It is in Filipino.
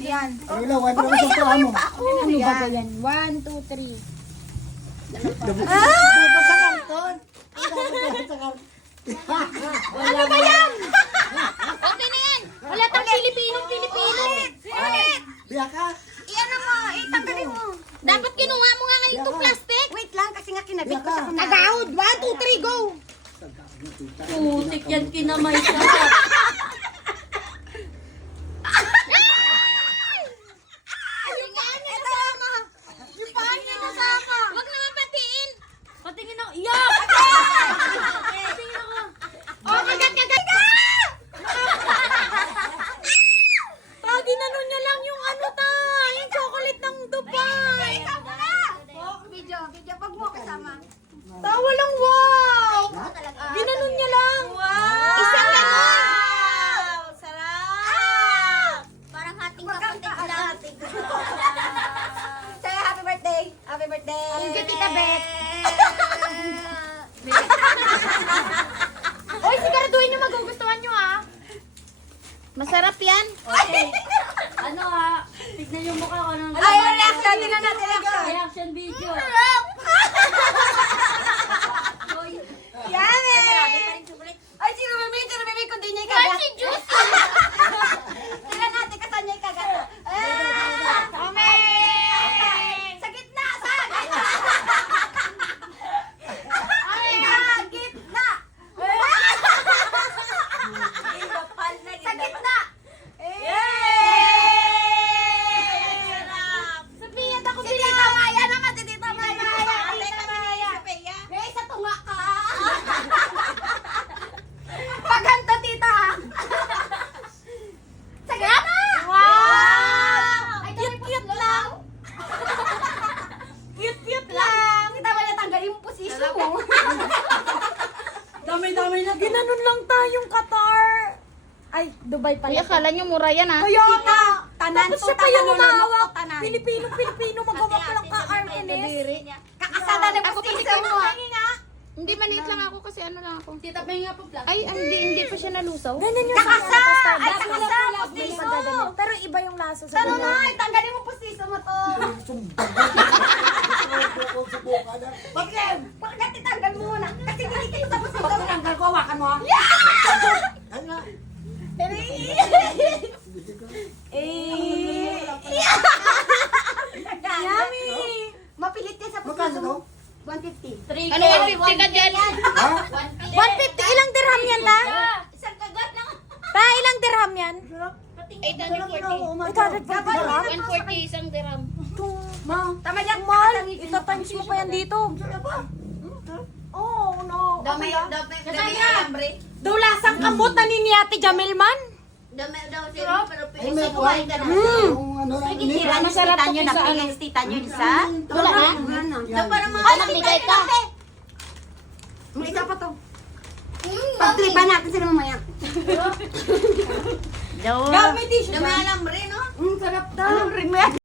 Yan. Ano lang, wala ko sa paa mo. Ano ba ba yan? 1, 2, 3. Dapat sa karton. Ano ba yan? Okay na yan. Wala tang Pilipino. Ulit. Biyak ka. Iyan mo, itanggalin mo. Dapat kinuha mo nga ngayon itong plastic. Wait lang, kasi nga kinabit ko sa kunay. Agahod. 1, 2, 3, go. Putik yan, kinamay ka. Yung paan niya kasama. Yung paan niya kasama. Huwag naman patiin. Patingin ako. Iyak! Patingin ako. Oh, kagat ka! Ginanon niya lang yung ano ta. Yung chocolate ng Dubai. Video, pag mo kasama. Tawa lang, wow! Ginanon niya lang. Isang ganon. Sarap! Parang hating kapatid lang. Say happy birthday! Happy birthday! Thank you, Tita Beth. Oy, siguraduhin nyo magugustuhan nyo ah. Masarap yan. Okay. Ano ha? Tignan yung mukha ko ng Ay, reaction! Tingnan natin reaction! reaction video. Yummy! Ay, si Ruby, kung di niya ikagat. Kasi juice. Tingnan natin kasan niya ikagat. Sa gitna! Sa gitna! Sa gitna! Sabihin ako Si Tita Maya naman, si Tita Maya. Tita Maya. May sa tunga ka. Paganto, tita. Sa gitna. Wow! Ay, cute lang. Cute lang. Kita ba niya tanggalin mo posisyon mo? Dami-dami na. Ginanon lang tayong Qatar. Ay, Dubai Ay, pala. akala nyo mura yan ah. Kaya nga. Tanan Tapos to, siya pa yung tanan, umawak. tanan. Pilipino magawa pa lang ka-artist. Kakasada ng Ako posisyon Pilipino mo. ah. Hindi, maliit lang ako kasi ano lang ako. Tita, pahinga po plastic. Ay, hindi pa siya nalusaw. Ganyan yung Kakasa! sa Ay, kakasa! Posisyon! Pero iba yung lasa sa Pero na, tanggalin mo posisyon mo to. Bakit? Bakit itanggal mo na? Kasi hindi kayo tapos ito. Tanggal ko, hawakan mo. Ano? Yummy! Mapilit yan sa Magkano posisyon to? mo. 150. Ano, 150 ka dyan? Ha? 150, ilang dirham yan ta? Isang kagat lang. Ta, ilang dirham yan? 840. 840 140 isang dirham. Ma, Tama yan. mahal. Ita-times mo pa yan dito. Oh, no. Dami alambre. Dulasang kamot na ni Ate Jamil man. Dami daw siya. Pero Ay, may kuhay ka na. Yung ano lang, ini- Masarap to nyo sa ano. tita nyo isa. Wala na? Yan. Ay, nagbigay ka. May isa pa to. Pagtripan natin sila mamaya. Daw. Gamit tissue. alambre, no? Sarap to. Alambre mo yan.